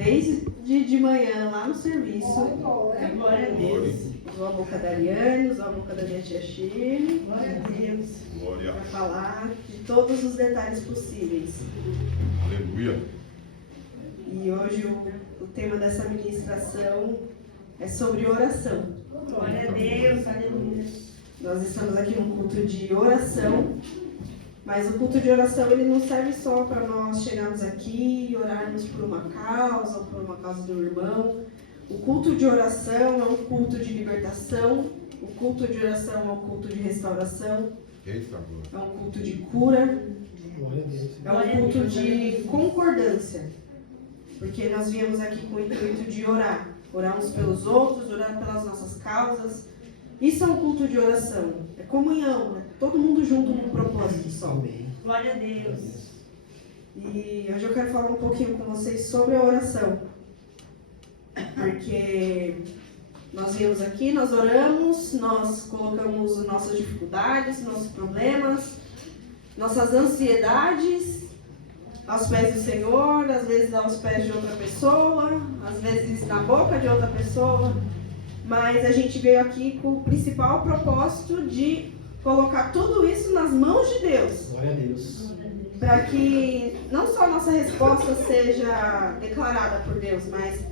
desde de manhã lá no serviço. Glória a Deus. Usou a boca da Ariane, usou a boca da minha tia Shirley. Glória a Deus. Glória. Para falar de todos os detalhes possíveis. Aleluia. E hoje o tema dessa ministração é sobre oração. Glória a Deus. Aleluia. Nós estamos aqui num culto de oração, mas o culto de oração ele não serve só para nós chegarmos aqui e orarmos por uma causa ou por uma causa do irmão. O culto de oração é um culto de libertação, o culto de oração é um culto de restauração, Eita, é um culto de cura, Glória a Deus. é um culto de concordância, porque nós viemos aqui com o intuito de orar uns pelos outros, orar pelas nossas causas. Isso é um culto de oração, é comunhão, né? Todo mundo junto num propósito só. Amém. Glória a Deus. E hoje eu quero falar um pouquinho com vocês sobre a oração, porque nós viemos aqui, nós oramos, nós colocamos nossas dificuldades, nossos problemas, nossas ansiedades aos pés do Senhor, às vezes aos pés de outra pessoa, às vezes na boca de outra pessoa, mas a gente veio aqui com o principal propósito de colocar tudo isso nas mãos de Deus, Glória a Deus. para que não só a nossa resposta seja declarada por Deus, mas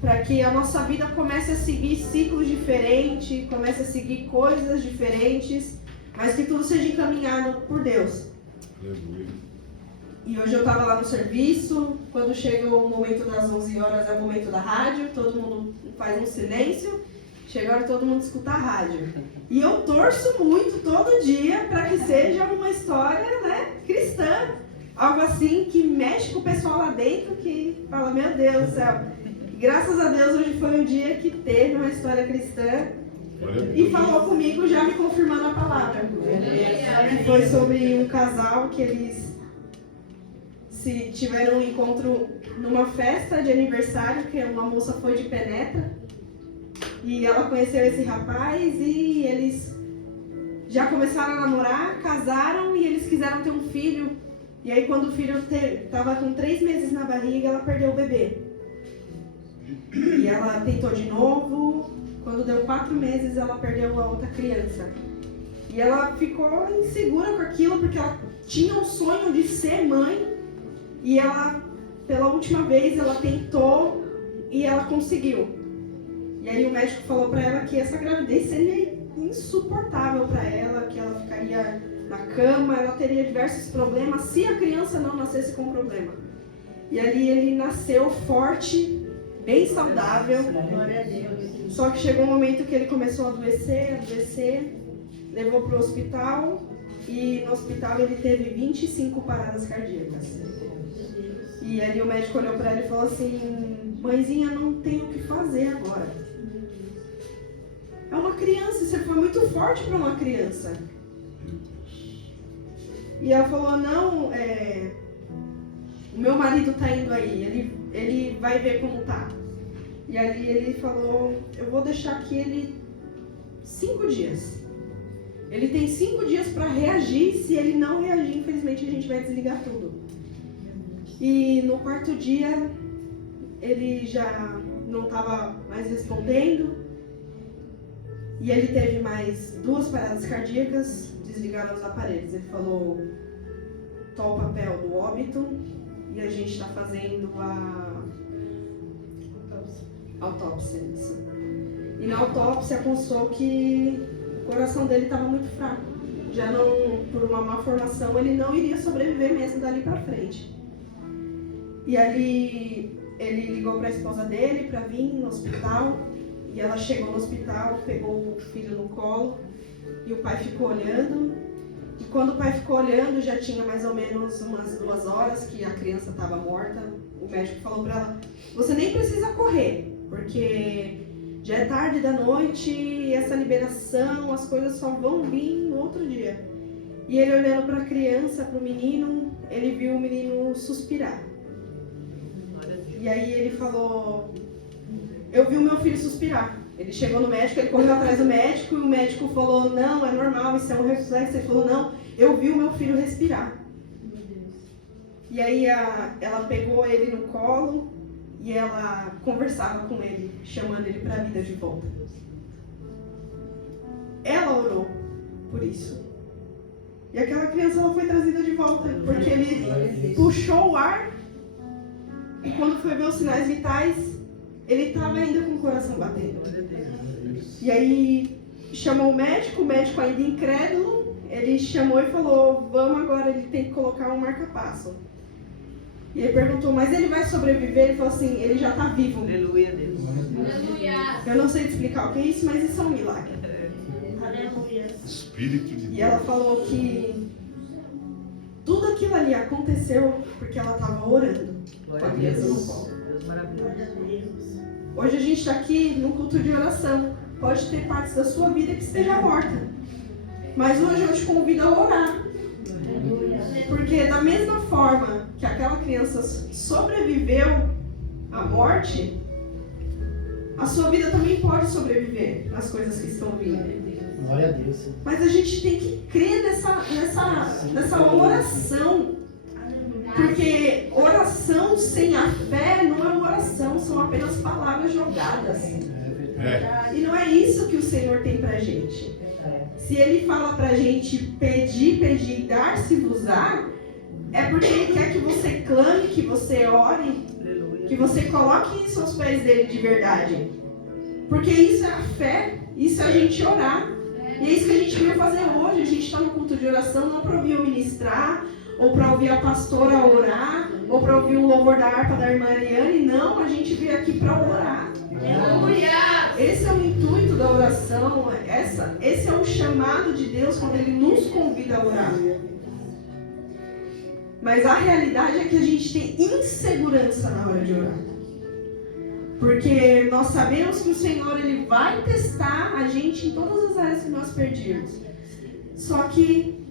para que a nossa vida comece a seguir ciclos diferentes, comece a seguir coisas diferentes, mas que tudo seja encaminhado por Deus. aleluia. E hoje eu estava lá no serviço, quando chega o momento das 11 horas é o momento da rádio, todo mundo faz um silêncio, chega a hora de todo mundo escutar a rádio. E eu torço muito todo dia para que seja uma história, né, cristã, algo assim que mexe com o pessoal lá dentro, que fala, meu Deus do céu. Graças a Deus hoje foi um dia que teve uma história cristã Glória a e Deus. falou comigo já me confirmando a palavra. Que foi sobre um casal que eles se tiveram um encontro numa festa de aniversário, que uma moça foi de penetra e ela conheceu esse rapaz e eles já começaram a namorar, casaram e eles quiseram ter um filho. E aí quando o filho estava com 3 meses na barriga, ela perdeu o bebê. E ela tentou de novo, quando deu 4 meses ela perdeu a outra criança. E ela ficou insegura com aquilo, porque ela tinha um sonho de ser mãe. E ela, pela última vez, ela tentou e ela conseguiu. E aí o médico falou pra ela que essa gravidez seria insuportável pra ela, que ela ficaria na cama, ela teria diversos problemas se a criança não nascesse com problema. E ali ele nasceu forte, bem saudável. Glória a Deus. Só que chegou um momento que ele começou a adoecer, levou para o hospital e no hospital ele teve 25 paradas cardíacas. E ali o médico olhou para ela e falou assim, mãezinha, não tem o que fazer agora. É uma criança, você foi muito forte para uma criança. E ela falou, não, o meu marido tá indo aí, ele vai ver como tá. E ali ele falou, eu vou deixar aqui ele 5 dias. Ele tem 5 dias para reagir, se ele não reagir, infelizmente a gente vai desligar tudo. E no 4º dia, ele já não estava mais respondendo. E ele teve mais 2 paradas cardíacas, desligaram os aparelhos. Ele falou, toma o papel do óbito e a gente está fazendo a autópsia. Isso. E na autópsia constou que o coração dele estava muito fraco. Já não, por uma má formação, ele não iria sobreviver mesmo dali para frente. E ali ele ligou para a esposa dele para vir no hospital. E ela chegou no hospital, pegou o filho no colo e o pai ficou olhando. E quando o pai ficou olhando, já tinha mais ou menos umas 2 horas que a criança estava morta. O médico falou para ela, você nem precisa correr, porque já é tarde da noite e essa liberação, as coisas só vão vir no outro dia. E ele olhando para a criança, para o menino, ele viu o menino suspirar. E aí ele falou, eu vi o meu filho suspirar. Ele chegou no médico, ele correu atrás do médico e o médico falou, não, é normal, isso é um reflexo. Ele falou, não, eu vi o meu filho respirar. E aí ela pegou ele no colo e ela conversava com ele, chamando ele para a vida de volta. Ela orou por isso. E aquela criança ela foi trazida de volta, porque ele puxou o ar e quando foi ver os sinais vitais, ele estava ainda com o coração batendo. E aí chamou o médico ainda incrédulo, ele chamou e falou, vamos agora, ele tem que colocar um marca-passo. E ele perguntou, mas ele vai sobreviver? Ele falou assim, ele já está vivo. Aleluia, Deus. Eu não sei explicar o que é isso, mas isso é um milagre. Aleluia. Espírito de Deus. E ela falou que tudo aquilo ali aconteceu porque ela estava orando com a criança no colo. Deus maravilhoso. Hoje a gente está aqui num culto de oração. Pode ter partes da sua vida que esteja morta. Mas hoje eu te convido a orar. Porque da mesma forma que aquela criança sobreviveu à morte, a sua vida também pode sobreviver nas coisas que estão vindo. Glória a Deus. Mas a gente tem que crer nessa oração. Porque oração sem a fé não é uma oração, são apenas palavras jogadas. É. E não é isso que o Senhor tem pra gente. Se Ele fala pra gente pedir, dar-se-vos-á, é porque Ele quer que você clame, que você ore, que você coloque em seus pés dele de verdade. Porque isso é a fé, isso é a gente orar. E é isso que a gente veio fazer hoje. A gente está no culto de oração não para ouvir eu ministrar, ou para ouvir a pastora orar, ou para ouvir o louvor da harpa da irmã Ariane. Não, a gente veio aqui para orar. Esse é o intuito da oração. Esse é o chamado de Deus quando Ele nos convida a orar. Mas a realidade é que a gente tem insegurança na hora de orar. Porque nós sabemos que o Senhor Ele vai testar a gente em todas as áreas que nós perdemos. Só que,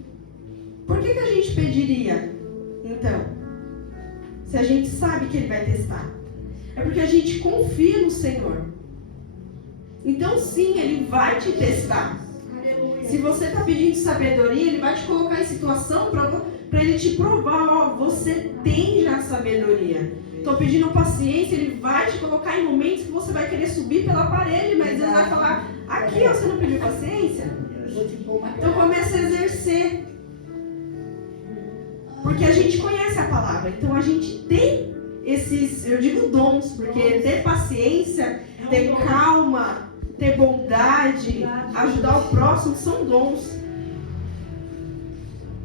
por que a gente pediria, então? Se a gente sabe que Ele vai testar. É porque a gente confia no Senhor. Então sim, Ele vai te testar. Se você está pedindo sabedoria, Ele vai te colocar em situação para Ele te provar, ó, você tem já sabedoria. Estou pedindo paciência, Ele vai te colocar em momentos que você vai querer subir pela parede, mas Ele vai falar, aqui ó, você não pediu paciência? Então comece a exercer. Porque a gente conhece a palavra, então a gente tem esses, eu digo dons, porque ter paciência, ter calma, ter bondade, ajudar o próximo, são dons.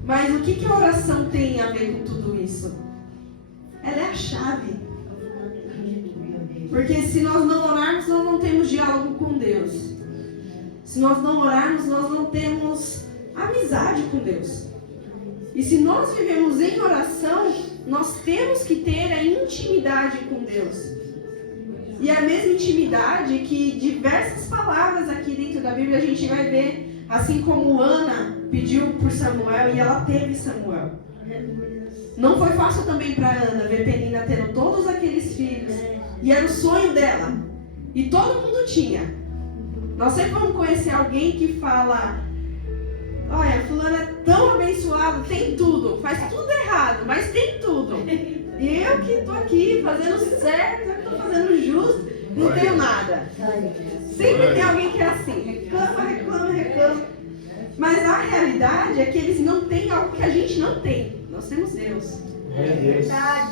Mas o que a oração tem a ver com tudo isso? Ela é a chave. Porque se nós não orarmos, nós não temos diálogo com Deus. Se nós não orarmos, nós não temos amizade com Deus. E se nós vivemos em oração, nós temos que ter a intimidade com Deus. E a mesma intimidade que diversas palavras aqui dentro da Bíblia a gente vai ver, assim como Ana pediu por Samuel e ela teve Samuel. Não foi fácil também para Ana ver Penina tendo todos aqueles filhos. E era o sonho dela. E todo mundo tinha. Nós sempre vamos conhecer alguém que fala, olha, fulano é tão abençoado, tem tudo, faz tudo errado, mas tem tudo. E eu que estou aqui fazendo certo, eu estou fazendo justo, não tenho nada. Sempre tem alguém que é assim, reclama. Mas a realidade é que eles não têm algo que a gente não tem. Nós temos Deus.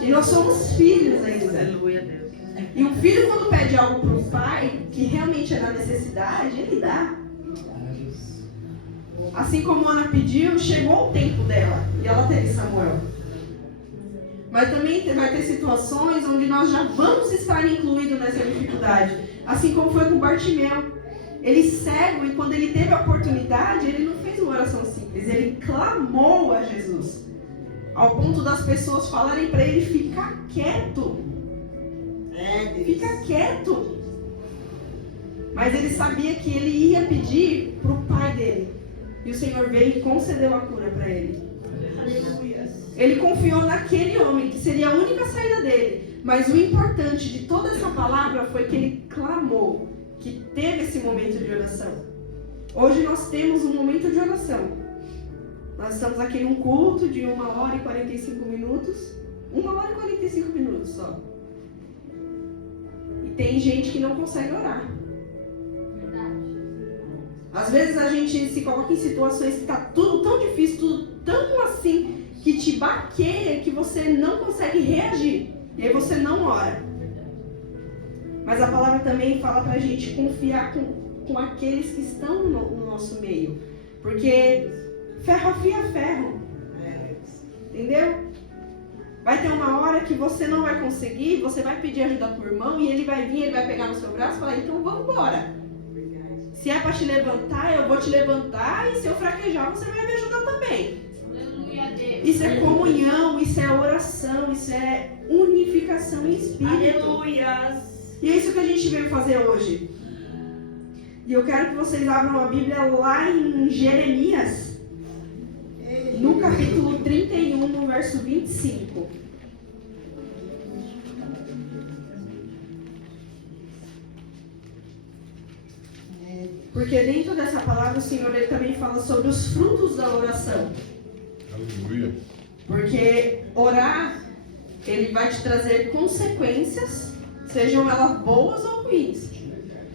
E nós somos filhos ainda. E o filho, quando pede algo para o pai, que realmente é na necessidade, ele dá. Assim como Ana pediu, chegou o tempo dela. E ela teve Samuel. Mas também vai ter situações onde nós já vamos estar incluídos nessa dificuldade. Assim como foi com Bartimeu. Ele cego, e quando ele teve a oportunidade, ele não fez uma oração simples. Ele clamou a Jesus. Ao ponto das pessoas falarem para ele ficar quieto. Fica quieto. Mas ele sabia que ele ia pedir para o pai dele. E o Senhor veio e concedeu a cura para ele. Ele confiou naquele homem, que seria a única saída dele. Mas o importante de toda essa palavra foi que ele clamou, que teve esse momento de oração. Hoje nós temos um momento de oração. Nós estamos aqui em um culto de 1 hora e 45 minutos. 1 hora e 45 minutos só. tem gente que não consegue orar. Às vezes a gente se coloca em situações que está tudo tão difícil, tudo tão assim, que te baqueia, que você não consegue reagir. E aí você não ora. Mas a palavra também fala pra gente confiar com aqueles que estão no nosso meio. Porque ferro afia ferro. Entendeu? Vai ter uma hora que você não vai conseguir, você vai pedir ajuda pro irmão e ele vai vir, ele vai pegar no seu braço e falar, então vamos embora. Se é para te levantar, eu vou te levantar, e se eu fraquejar, você vai me ajudar também. Isso é comunhão, isso é oração, isso é unificação em espírito. Aleluia. E é isso que a gente veio fazer hoje. E eu quero que vocês abram a Bíblia lá em Jeremias, no capítulo 31, no verso 25. Porque dentro dessa palavra o Senhor ele também fala sobre os frutos da oração. Aleluia. Porque orar, ele vai te trazer consequências, sejam elas boas ou ruins.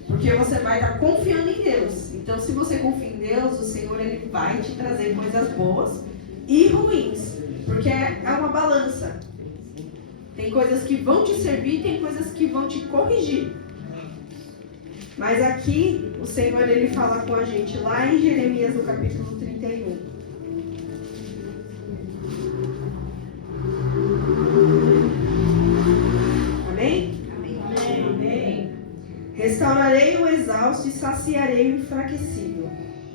Porque você vai estar confiando em Deus. Então se você confia em Deus, o Senhor ele vai te trazer coisas boas e ruins. Porque é uma balança. Tem coisas que vão te servir, tem coisas que vão te corrigir. Mas aqui o Senhor ele fala com a gente lá em Jeremias no capítulo 31. Amém? Amém. Restaurarei o exausto e saciarei o enfraquecido.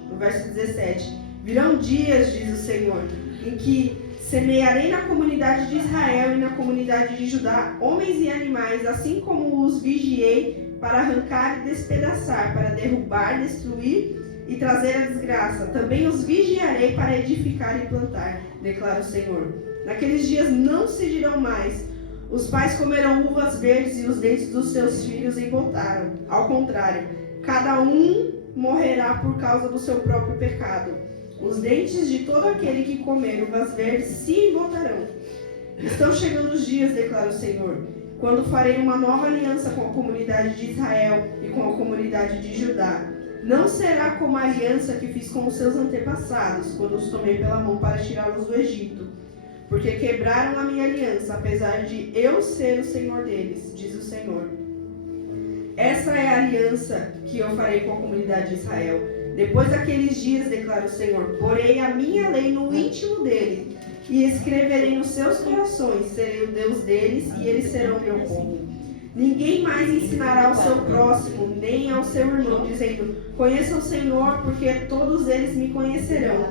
No verso 17. Virão dias, diz o Senhor, em que semearei na comunidade de Israel e na comunidade de Judá homens e animais, assim como os vigiei para arrancar e despedaçar, para derrubar, destruir e trazer a desgraça. Também os vigiarei para edificar e plantar, declara o Senhor. Naqueles dias não se dirão mais, os pais comerão uvas verdes e os dentes dos seus filhos embotaram. Ao contrário, cada um morrerá por causa do seu próprio pecado. Os dentes de todo aquele que comer uvas verdes se embotarão. Estão chegando os dias, declara o Senhor, quando farei uma nova aliança com a comunidade de Israel e com a comunidade de Judá. Não será como a aliança que fiz com os seus antepassados, quando os tomei pela mão para tirá-los do Egito. Porque quebraram a minha aliança, apesar de eu ser o Senhor deles, diz o Senhor. Essa é a aliança que eu farei com a comunidade de Israel. Depois daqueles dias, declara o Senhor, porei a minha lei no íntimo dele, e escreverei nos seus corações, serei o Deus deles, e eles serão meu povo. Ninguém mais ensinará ao seu próximo, nem ao seu irmão, dizendo, conheça o Senhor, porque todos eles me conhecerão,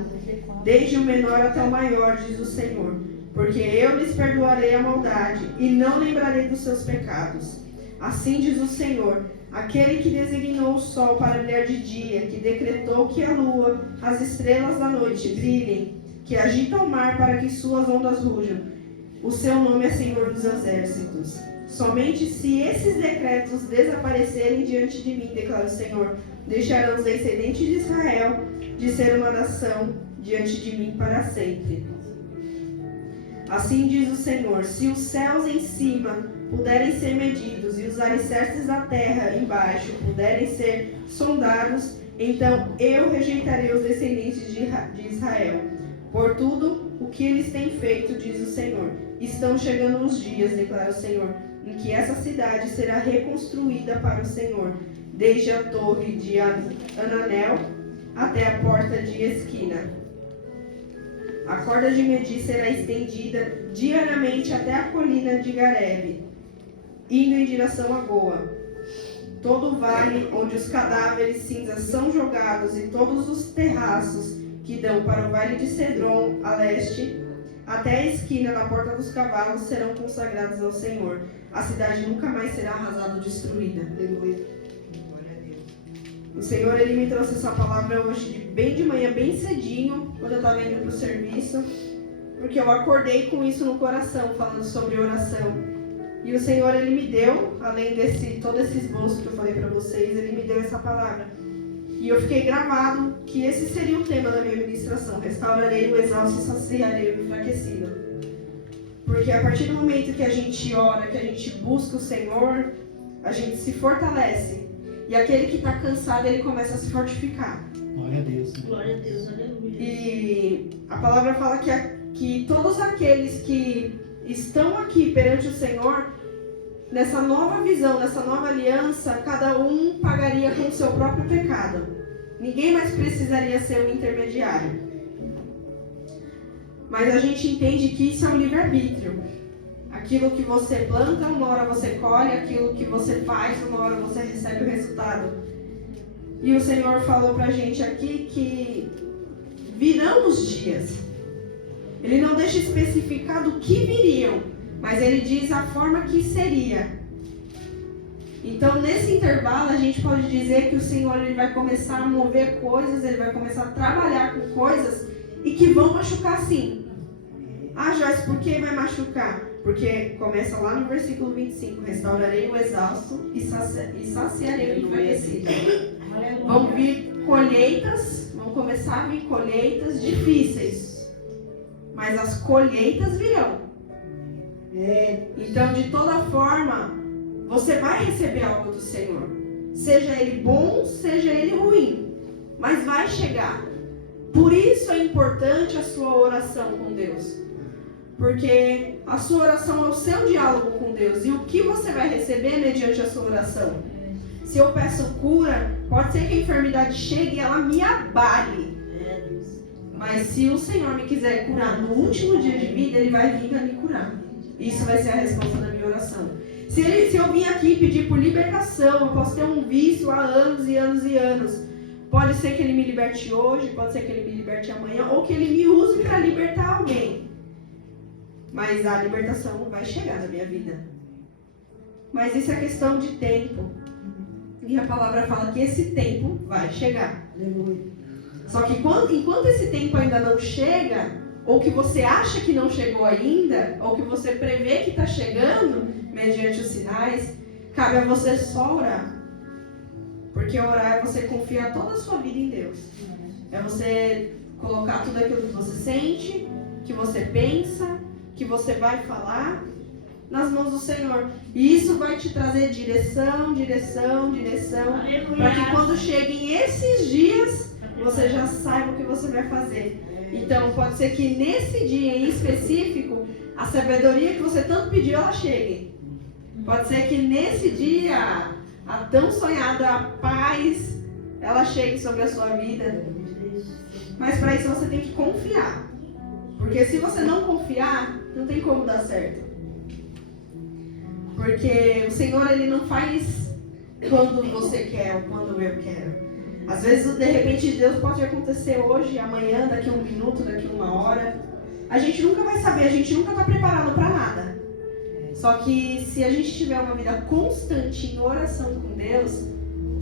desde o menor até o maior, diz o Senhor. Porque eu lhes perdoarei a maldade, e não lembrarei dos seus pecados. Assim diz o Senhor, aquele que designou o sol para brilhar de dia, que decretou que a lua, as estrelas da noite brilhem, que agita o mar para que suas ondas rujam. O seu nome é Senhor dos Exércitos. Somente se esses decretos desaparecerem diante de mim, declara o Senhor, deixarão os descendentes de Israel de ser uma nação diante de mim para sempre. Assim diz o Senhor, se os céus em cima puderem ser medidos e os alicerces da terra embaixo puderem ser sondados, então eu rejeitarei os descendentes de Israel. Por tudo o que eles têm feito, diz o Senhor. Estão chegando os dias, declara o Senhor, em que essa cidade será reconstruída para o Senhor, desde a torre de Ananel até a porta de esquina. A corda de medir será estendida diariamente até a colina de Garebe, indo em direção a Goa. Todo o vale onde os cadáveres cinzas são jogados e todos os terraços que dão para o vale de Cedron a leste, até a esquina da porta dos cavalos serão consagrados ao Senhor. A cidade nunca mais será arrasada ou destruída. Aleluia. O Senhor ele me trouxe essa palavra hoje bem de manhã, bem cedinho, quando eu estava indo para o serviço, porque eu acordei com isso no coração, falando sobre oração. E o Senhor ele me deu, além desse todo esse esboço que eu falei para vocês, ele me deu essa palavra. E eu fiquei gravado que esse seria o tema da minha ministração: restaurarei o exausto e saciarei o enfraquecido. Porque a partir do momento que a gente ora, que a gente busca o Senhor, a gente se fortalece. E aquele que está cansado, ele começa a se fortificar. Glória a Deus. Glória a Deus, aleluia. E a palavra fala que todos aqueles que estão aqui perante o Senhor, nessa nova visão, nessa nova aliança, cada um pagaria com o seu próprio pecado. Ninguém mais precisaria ser um intermediário. Mas a gente entende que isso é um livre-arbítrio. Aquilo que você planta, uma hora você colhe. Aquilo que você faz, uma hora você recebe o resultado. E o Senhor falou pra gente aqui que virão os dias. Ele não deixa especificar do que viriam, mas ele diz a forma que seria. Então, nesse intervalo, a gente pode dizer que o Senhor ele vai começar a mover coisas, ele vai começar a trabalhar com coisas e que vão machucar sim. Ah, Joyce, por que vai machucar? Porque começa lá no versículo 25, restaurarei o exausto e saciarei o enfraquecido. Vão vir colheitas, vão começar a vir colheitas difíceis, mas as colheitas virão. Então, de toda forma, você vai receber algo do Senhor. Seja ele bom, seja ele ruim, mas vai chegar. Por isso é importante a sua oração com Deus. Porque a sua oração é o seu diálogo com Deus. E o que você vai receber mediante a sua oração? Se eu peço cura, pode ser que a enfermidade chegue e ela me abale. Mas se o Senhor me quiser curar no último dia de vida, Ele vai vir a me curar. Isso vai ser a resposta da minha oração. Se eu vim aqui pedir por libertação, eu posso ter um vício há anos e anos e anos. Pode ser que Ele me liberte hoje, pode ser que Ele me liberte amanhã, ou que Ele me use para libertar alguém. Mas a libertação vai chegar na minha vida. Mas isso é questão de tempo. E a palavra fala que esse tempo vai chegar. Só que enquanto esse tempo ainda não chega, ou que você acha que não chegou ainda, ou que você prevê que está chegando, mediante os sinais, cabe a você só orar. Porque orar é você confiar toda a sua vida em Deus. É você colocar tudo aquilo que você sente, que você pensa, que você vai falar nas mãos do Senhor. E isso vai te trazer direção, para que quando cheguem esses dias, você já saiba o que você vai fazer. Então, pode ser que nesse dia em específico, a sabedoria que você tanto pediu, ela chegue. Pode ser que nesse dia, a tão sonhada paz, ela chegue sobre a sua vida. Mas para isso você tem que confiar. Porque se você não confiar, não tem como dar certo. Porque o Senhor, Ele não faz quando você quer ou quando eu quero. Às vezes, de repente, Deus pode acontecer hoje, amanhã, daqui a um minuto, daqui a uma hora. A gente nunca vai saber, a gente nunca está preparado para nada. Só que se a gente tiver uma vida constante em oração com Deus,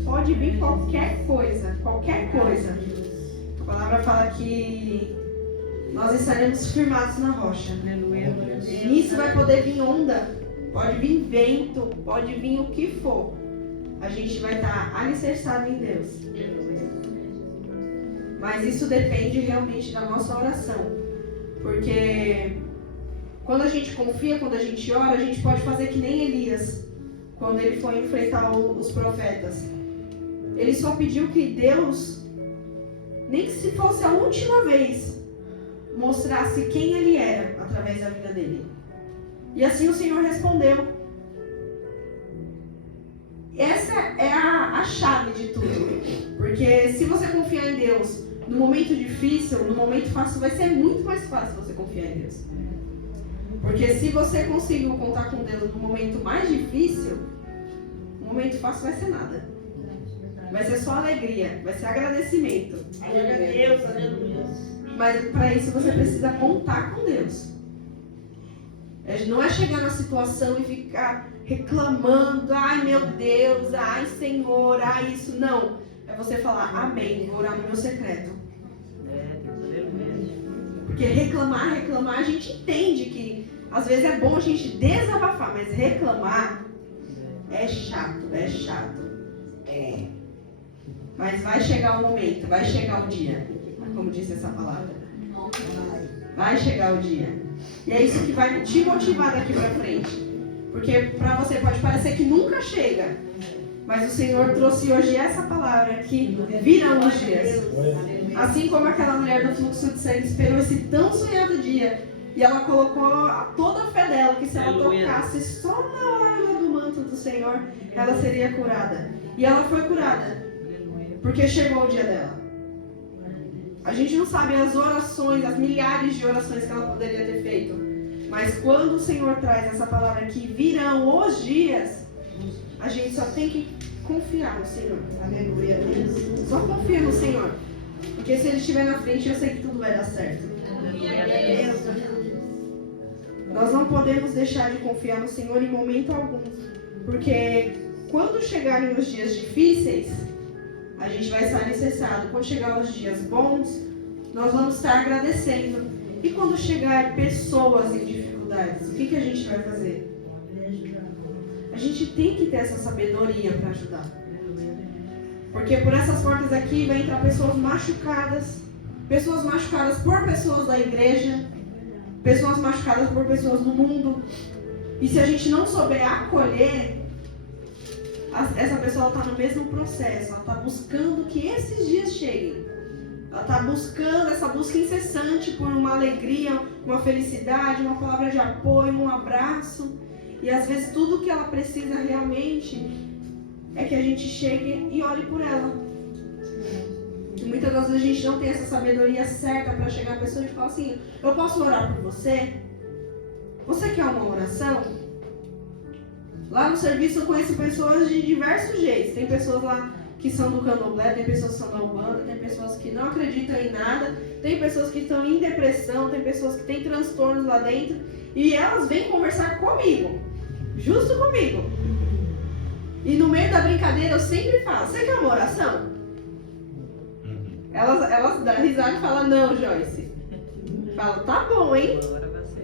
pode vir qualquer coisa, qualquer coisa. A palavra fala que nós estaremos firmados na rocha. E nisso vai poder vir onda, pode vir vento, pode vir o que for. A gente vai estar alicerçado em Deus. Mas isso depende realmente da nossa oração. Porque quando a gente confia, quando a gente ora, a gente pode fazer que nem Elias, quando ele foi enfrentar os profetas. Ele só pediu que Deus, nem que se fosse a última vez, mostrasse quem ele era através da vida dele. E assim o Senhor respondeu. Essa é a chave de tudo. Porque se você confiar em Deus no momento difícil, no momento fácil, vai ser muito mais fácil você confiar em Deus. Porque se você conseguiu contar com Deus no momento mais difícil, o momento fácil vai ser nada. Vai ser só alegria, vai ser agradecimento. Glória a Deus, aleluia. Mas para isso você precisa contar com Deus. Não é chegar na situação e ficar reclamando, ai meu Deus, ai Senhor, ai isso. Não. É você falar, amém, vou orar no meu secreto. Porque reclamar, a gente entende que às vezes é bom a gente desabafar, mas reclamar é chato. Mas vai chegar o momento, vai chegar o dia. Como disse essa palavra. Vai chegar o dia. E é isso que vai te motivar daqui pra frente. Porque para você pode parecer que nunca chega. Mas o Senhor trouxe hoje essa palavra que virão os dias. Assim como aquela mulher do fluxo de sangue esperou esse tão sonhado dia. E ela colocou toda a fé dela que se ela tocasse só na orla do manto do Senhor, ela seria curada. E ela foi curada. Porque chegou o dia dela. A gente não sabe as orações, as milhares de orações que ela poderia ter feito. Mas quando o Senhor traz essa palavra que virão os dias, a gente só tem que confiar no Senhor. Aleluia. Só confia no Senhor. Porque se Ele estiver na frente, eu sei que tudo vai dar certo. Nós não podemos deixar de confiar no Senhor em momento algum. Porque quando chegarem os dias difíceis, a gente vai estar necessitado. Quando chegar os dias bons, nós vamos estar agradecendo. E quando chegar pessoas em dificuldades, o que a gente vai fazer? A gente tem que ter essa sabedoria para ajudar. Porque por essas portas aqui vai entrar pessoas machucadas por pessoas da igreja, pessoas machucadas por pessoas do mundo. E se a gente não souber acolher, essa pessoa está no mesmo processo. Ela está buscando que esses dias cheguem. Ela está buscando essa busca incessante por uma alegria, uma felicidade, uma palavra de apoio, um abraço. E às vezes tudo que ela precisa realmente é que a gente chegue e olhe por ela. E muitas das vezes a gente não tem essa sabedoria certa para chegar à pessoa e falar assim: eu posso orar por você? Você quer uma oração? Lá no serviço eu conheço pessoas de diversos jeitos. Tem pessoas lá que são do candomblé, tem pessoas que são da Umbanda, tem pessoas que não acreditam em nada, tem pessoas que estão em depressão, tem pessoas que têm transtornos lá dentro. E elas vêm conversar comigo. Justo comigo. E no meio da brincadeira eu sempre falo: você quer uma oração? Elas dão risada e falam: não, Joyce. Falo: tá bom, hein?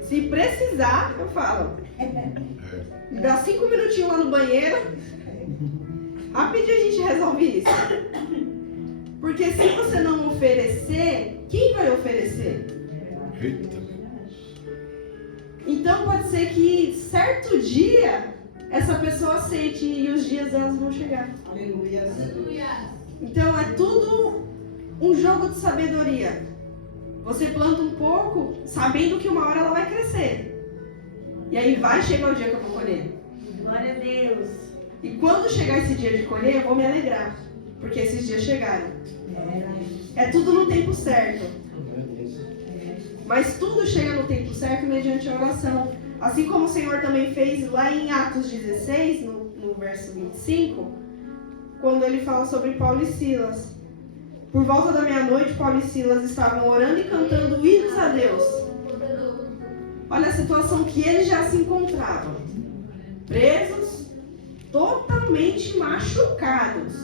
Se precisar, eu falo. Me dá 5 minutinhos lá no banheiro. Rapidinho a gente resolve isso. Porque se você não oferecer, quem vai oferecer? Eita. Então pode ser que certo dia essa pessoa aceite e os dias delas vão chegar. Aleluia. Então é tudo um jogo de sabedoria. Você planta um pouco sabendo que uma hora ela vai crescer. E aí vai chegar o dia que eu vou colher. Glória a Deus. E quando chegar esse dia de colher, eu vou me alegrar. Porque esses dias chegaram. É tudo no tempo certo. Mas tudo chega no tempo certo mediante a oração. Assim como o Senhor também fez lá em Atos 16, no verso 25, quando ele fala sobre Paulo e Silas. Por volta da meia-noite, Paulo e Silas estavam orando e cantando hinos a Deus. Olha a situação que eles já se encontravam. Presos, totalmente machucados.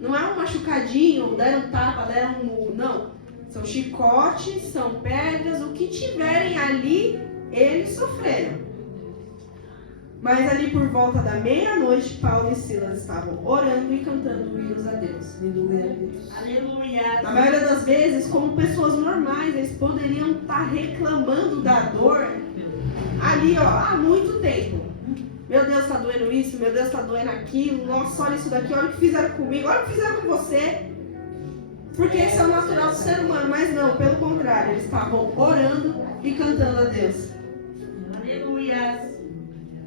Não é um machucadinho, deram um tapa, deram um murro, não. São chicotes, são pedras, o que tiverem ali, eles sofreram. Mas ali por volta da meia-noite, Paulo e Silas estavam orando e cantando hinos a Deus. Aleluia. Na maioria das vezes, como pessoas normais, eles poderiam estar reclamando da dor ali, há muito tempo. Meu Deus, está doendo isso, meu Deus, está doendo aquilo, nossa, olha isso daqui, olha o que fizeram comigo, olha o que fizeram com você. Porque esse é o natural do ser humano, mas não, pelo contrário, eles estavam orando e cantando a Deus. Aleluia.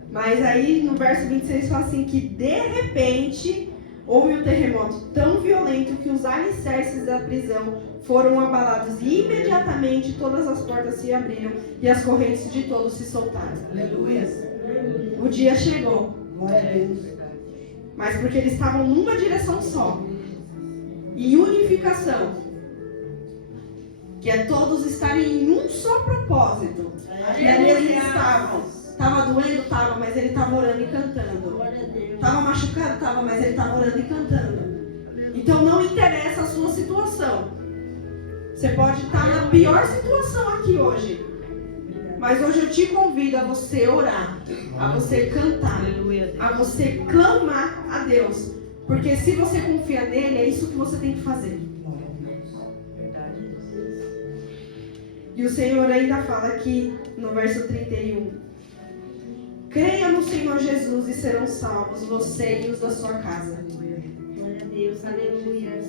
Mas aí no verso 26 fala assim que de repente houve um terremoto tão violento que os alicerces da prisão foram abalados e imediatamente todas as portas se abriram e as correntes de todos se soltaram. Aleluia. O dia chegou. Glória a Deus. Mas porque eles estavam numa direção só. E unificação. Que é todos estarem em um só propósito. E ali eles estavam. Estava doendo? Estava, mas ele estava orando e cantando. Glória a Deus. Estava machucado? Estava, mas ele estava orando e cantando. Então não interessa a sua situação. Você pode estar na pior situação aqui hoje. Mas hoje eu te convido a você orar, a você cantar, a você clamar a Deus. Porque se você confia nele, é isso que você tem que fazer. E o Senhor ainda fala aqui no verso 31. Creia no Senhor Jesus e serão salvos, você e os da sua casa. Glória a Deus, aleluia.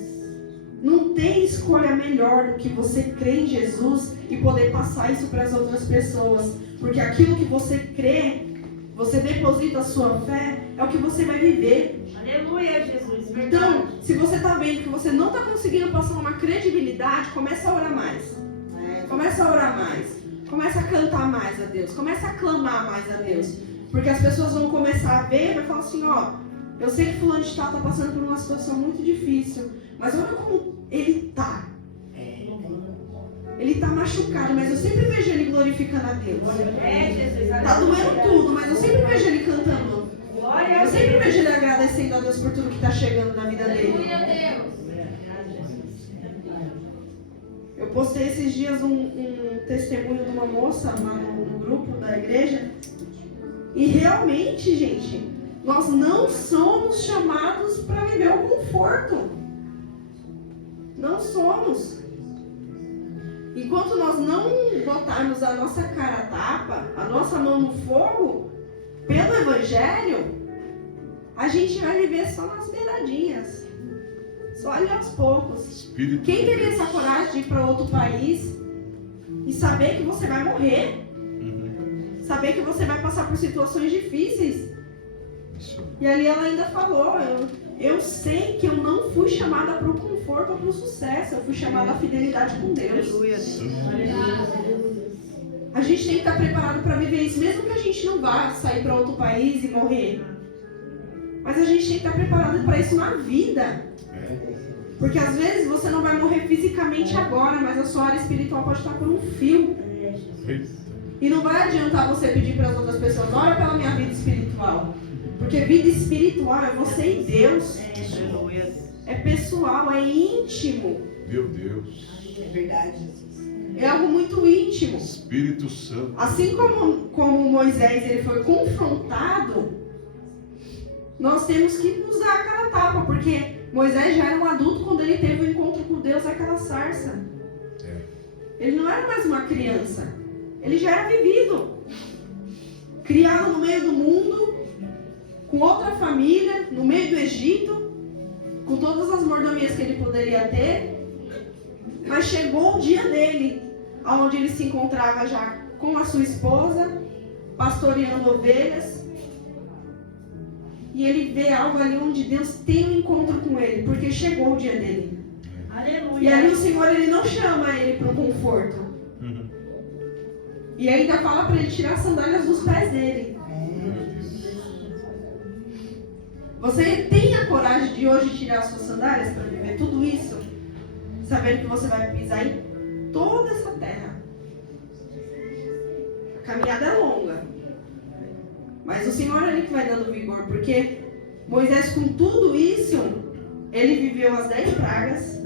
Não tem escolha melhor do que você crer em Jesus e poder passar isso para as outras pessoas. Porque aquilo que você crê, você deposita a sua fé, é o que você vai viver. Aleluia, Jesus. Verdade. Então, se você está vendo que você não está conseguindo passar uma credibilidade, começa a orar mais. Começa a orar mais. Começa a cantar mais a Deus. Começa a clamar mais a Deus. Porque as pessoas vão começar a ver e vai falar assim, ó, eu sei que fulano de tal está passando por uma situação muito difícil, mas olha como ele está. Ele está machucado, mas eu sempre vejo ele glorificando a Deus. Jesus. Tá doendo tudo, mas eu sempre vejo ele cantando. Glória a Eu sempre vejo ele agradecendo a Deus por tudo que está chegando na vida dele. Eu postei esses dias um testemunho de uma moça lá no grupo da igreja. E realmente, gente, nós não somos chamados para viver o conforto. Não somos. Enquanto nós não botarmos a nossa cara a tapa, a nossa mão no fogo, pelo Evangelho, a gente vai viver só nas beiradinhas. Só ali aos poucos. Espírito Quem de teria Deus. essa coragem de ir para outro país e saber que você vai morrer? Saber que você vai passar por situações difíceis? Isso. E ali ela ainda falou, eu sei que eu não fui chamada para o conforto ou para o sucesso, eu fui chamada à fidelidade com Deus. A gente tem que estar preparado para viver isso, mesmo que a gente não vá sair para outro país e morrer. Mas a gente tem que estar preparado para isso na vida. Porque às vezes você não vai morrer fisicamente agora, mas a sua área espiritual pode estar por um fio. Eita. E não vai adiantar você pedir para as outras pessoas, ora pela minha vida espiritual. Porque vida espiritual é você e Deus. É pessoal, é íntimo. Meu Deus. É verdade, Jesus. É algo muito íntimo. Espírito Santo. Assim como Moisés ele foi confrontado, nós temos que nos dar a cara a tapa, porque Moisés já era um adulto quando ele teve o encontro com Deus, aquela sarça. Ele não era mais uma criança. Ele já era vivido. Criado no meio do mundo, com outra família, no meio do Egito, com todas as mordomias que ele poderia ter. Mas chegou o dia dele, onde ele se encontrava já com a sua esposa, pastoreando ovelhas. E ele vê algo ali onde Deus tem um encontro com ele, porque chegou o dia dele. Aleluia. E ali o Senhor ele não chama ele para o conforto. E ainda fala para ele tirar as sandálias dos pés dele. Você tem a coragem de hoje tirar as suas sandálias para viver tudo isso? Sabendo que você vai pisar em toda essa terra. A caminhada é longa. Mas o Senhor é ele que vai dando vigor. Porque Moisés, com tudo isso, ele viveu as 10 pragas.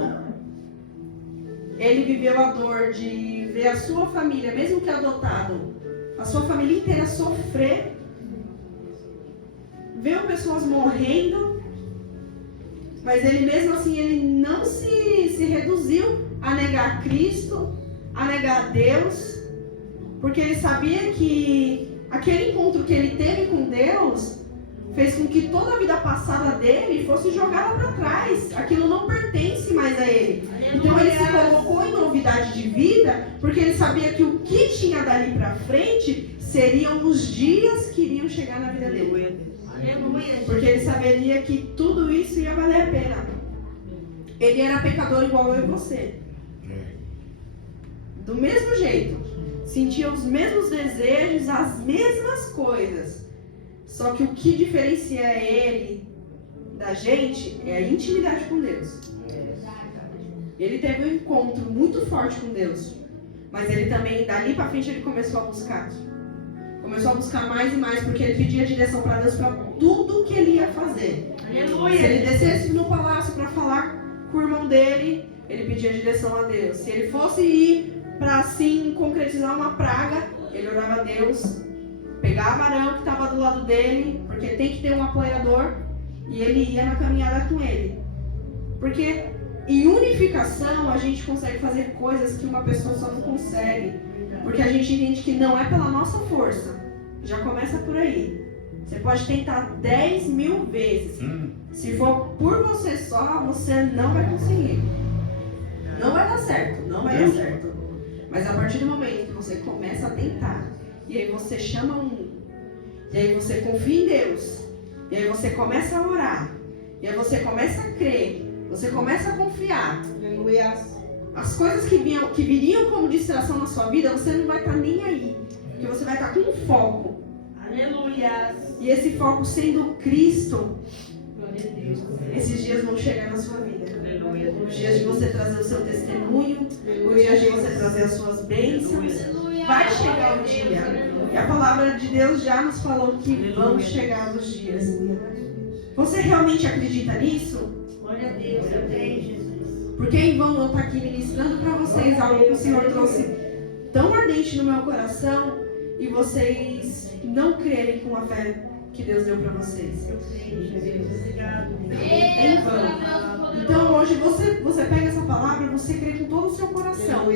Ele viveu a dor de ver a sua família, mesmo que adotado, a sua família inteira sofrer. Viu pessoas morrendo. Mas ele mesmo assim, ele não se reduziu a negar Cristo, a negar Deus. Porque ele sabia que aquele encontro que ele teve com Deus fez com que toda a vida passada dele fosse jogada para trás. Aquilo não pertence mais a ele. Então ele se colocou em novidade de vida, porque ele sabia que o que tinha dali para frente seriam os dias que iriam chegar na vida dele. Porque ele saberia que tudo isso ia valer a pena. Ele era pecador igual eu e você. Do mesmo jeito. Sentia os mesmos desejos, as mesmas coisas. Só que o que diferencia ele da gente é a intimidade com Deus. Ele teve um encontro muito forte com Deus. Mas ele também, dali pra frente, ele começou a buscar. Começou a buscar mais e mais, porque ele pedia direção para Deus para tudo que ele ia fazer. Aleluia. Se ele descesse no palácio para falar com o irmão dele, ele pedia direção a Deus. Se ele fosse ir para assim concretizar uma praga, ele orava a Deus. Pegava Arão que estava do lado dele, porque tem que ter um apoiador, e ele ia na caminhada com ele. Porque em unificação a gente consegue fazer coisas que uma pessoa só não consegue. Porque a gente entende que não é pela nossa força, Já começa por aí. Você pode tentar 10.000 vezes. Se for por você só, você não vai conseguir. Não vai dar certo, não vai dar certo. Mas a partir do momento que você começa a tentar, e aí você chama um, e aí você confia em Deus, e aí você começa a orar, e aí você começa a crer, você começa a confiar. Aleluia. As coisas que viriam como distração na sua vida, você não vai estar nem aí. Porque você vai estar com um foco. Aleluia. E esse foco sendo Cristo, Glória a Deus. esses dias vão chegar na sua vida. Aleluia. Os dias de você trazer o seu testemunho, os dias de você trazer as suas bênçãos. Vai chegar o dia. E a palavra de Deus já nos falou que vão chegar os dias. Você realmente acredita nisso? Glória a Deus. Eu creio, Jesus. Porque em vão eu estou aqui ministrando para vocês algo que o Senhor trouxe tão ardente no meu coração e vocês não crerem com a fé que Deus deu para vocês. Eu creio, Jesus. Obrigado. Em vão. Então hoje você pega essa palavra e você crê com todo o seu coração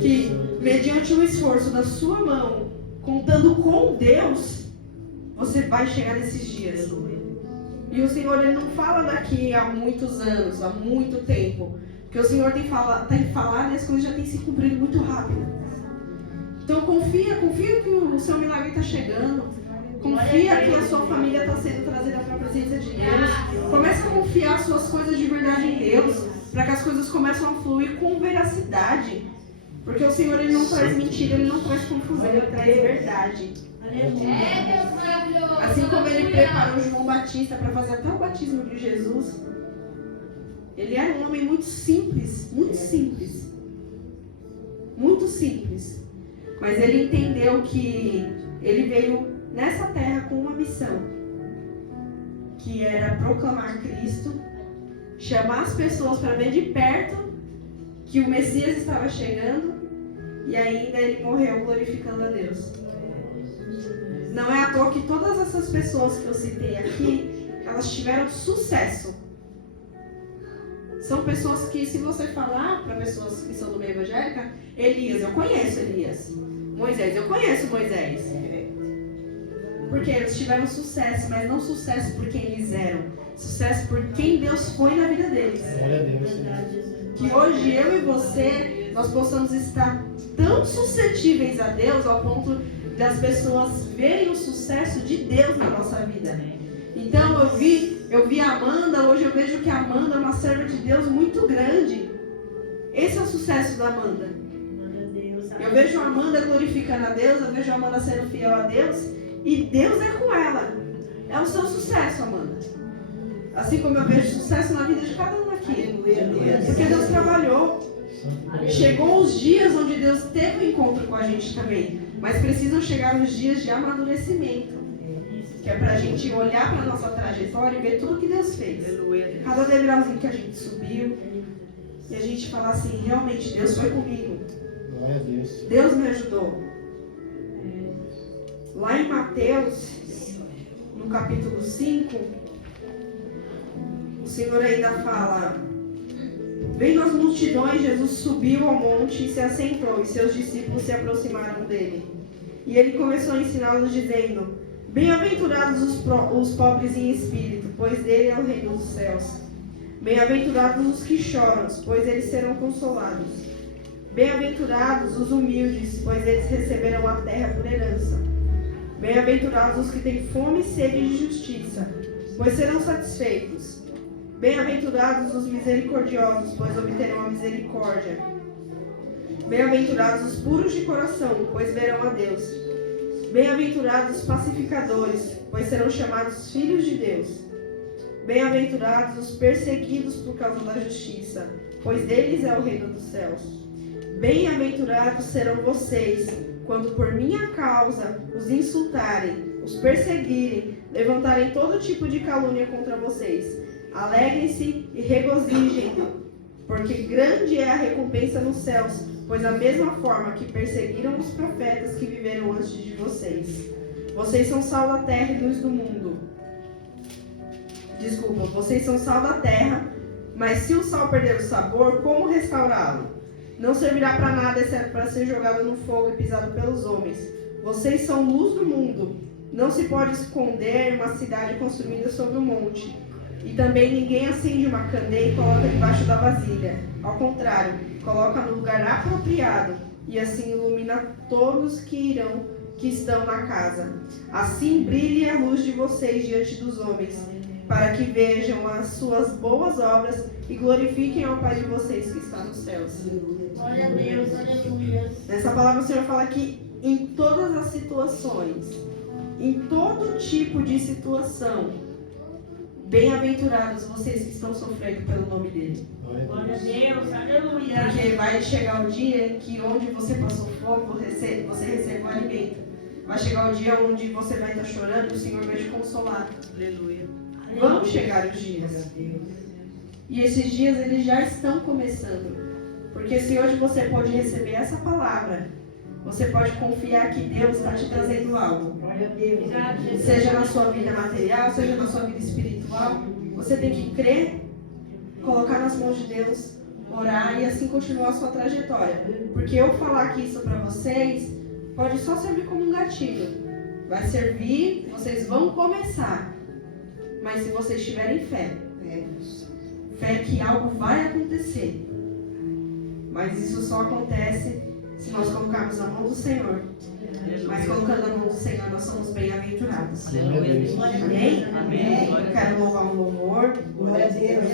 que mediante o esforço da sua mão, contando com Deus, você vai chegar nesses dias. E o Senhor ele não fala daqui a muitos anos, há muito tempo. Porque o Senhor tem falado e as coisas já têm se cumprido muito rápido. Então confia que o seu milagre está chegando. Confia que a sua família está sendo trazida para a presença de Deus. Comece a confiar as suas coisas de verdade em Deus. Para que as coisas comecem a fluir com veracidade. Porque o Senhor ele não traz mentira, ele não traz confusão, ele traz verdade. Assim como ele preparou João Batista para fazer até o batismo de Jesus, ele era um homem muito simples, muito simples. Muito simples. Mas ele entendeu que ele veio nessa terra com uma missão, que era proclamar Cristo, chamar as pessoas para ver de perto que o Messias estava chegando, e ainda ele morreu glorificando a Deus. Não é à toa que todas essas pessoas que eu citei aqui, elas tiveram sucesso. São pessoas que, se você falar para pessoas que são do meio evangélico, Elias, eu conheço Elias. Moisés, eu conheço Moisés. Porque eles tiveram sucesso, mas não sucesso por quem eles eram. Sucesso por quem Deus foi na vida deles. Glória a Deus. Que hoje eu e você, nós possamos estar tão suscetíveis a Deus ao ponto das pessoas verem o sucesso de Deus na nossa vida. Então eu vi a Amanda, hoje eu vejo que a Amanda é uma serva de Deus muito grande. Esse é o sucesso da Amanda. Eu vejo a Amanda glorificando a Deus, eu vejo a Amanda sendo fiel a Deus, e Deus é com ela. É o seu sucesso, Amanda. Assim como eu vejo sucesso na vida de cada um aqui. Porque Deus trabalhou. Chegou os dias onde Deus teve um encontro com a gente também. Mas precisam chegar os dias de amadurecimento. Que é pra gente olhar pra nossa trajetória e ver tudo que Deus fez. Cada degrauzinho que a gente subiu. E a gente falar assim, realmente Deus foi comigo. Glória a Deus. Deus me ajudou. Lá em Mateus, no capítulo 5, o Senhor ainda fala: vendo as multidões, Jesus subiu ao monte e se assentou, e seus discípulos se aproximaram dele. E ele começou a ensiná-los dizendo: bem-aventurados os pobres em espírito, pois dele é o reino dos céus. Bem-aventurados os que choram, pois eles serão consolados. Bem-aventurados os humildes, pois eles receberão a terra por herança. Bem-aventurados os que têm fome e sede de justiça, pois serão satisfeitos. Bem-aventurados os misericordiosos, pois obterão a misericórdia. Bem-aventurados os puros de coração, pois verão a Deus. Bem-aventurados os pacificadores, pois serão chamados filhos de Deus. Bem-aventurados os perseguidos por causa da justiça, pois deles é o reino dos céus. Bem-aventurados serão vocês, quando por minha causa os insultarem, os perseguirem, levantarem todo tipo de calúnia contra vocês. Alegrem-se e regozijem, porque grande é a recompensa nos céus, pois da mesma forma que perseguiram os profetas que viveram antes de vocês. Vocês são sal da terra e luz do mundo. Vocês são sal da terra, mas se o sal perder o sabor, como restaurá-lo? Não servirá para nada exceto para ser jogado no fogo e pisado pelos homens. Vocês são luz do mundo. Não se pode esconder uma cidade construída sobre um monte. E também ninguém acende uma candeia e coloca debaixo da vasilha. Ao contrário, coloca no lugar apropriado e assim ilumina todos que estão na casa. Assim brilhe a luz de vocês diante dos homens, para que vejam as suas boas obras e glorifiquem ao Pai de vocês que está nos céus. Glória a Deus, aleluia. Nessa palavra o Senhor fala que em todas as situações, em todo tipo de situação, bem-aventurados vocês que estão sofrendo pelo nome dele. Glória a Deus, aleluia. Porque vai chegar o dia que onde você passou fome, você recebe o alimento. Vai chegar o dia onde você vai estar chorando e o Senhor vai te consolar. Aleluia. Vão chegar os dias. E esses dias eles já estão começando. Porque se hoje você pode receber essa palavra, você pode confiar que Deus está te trazendo algo. Glória a Deus. Seja na sua vida material, seja na sua vida espiritual. Você tem que crer, colocar nas mãos de Deus, orar e assim continuar a sua trajetória. Porque eu falar aqui isso para vocês pode só servir como um gatilho. Vai servir, vocês vão começar. Mas se vocês tiverem fé que algo vai acontecer. Mas isso só acontece se nós colocarmos na mão do Senhor. Mas colocando na mão do Senhor, nós somos bem-aventurados. Amém? Amém. Eu quero louvar um louvor. Glória a Deus.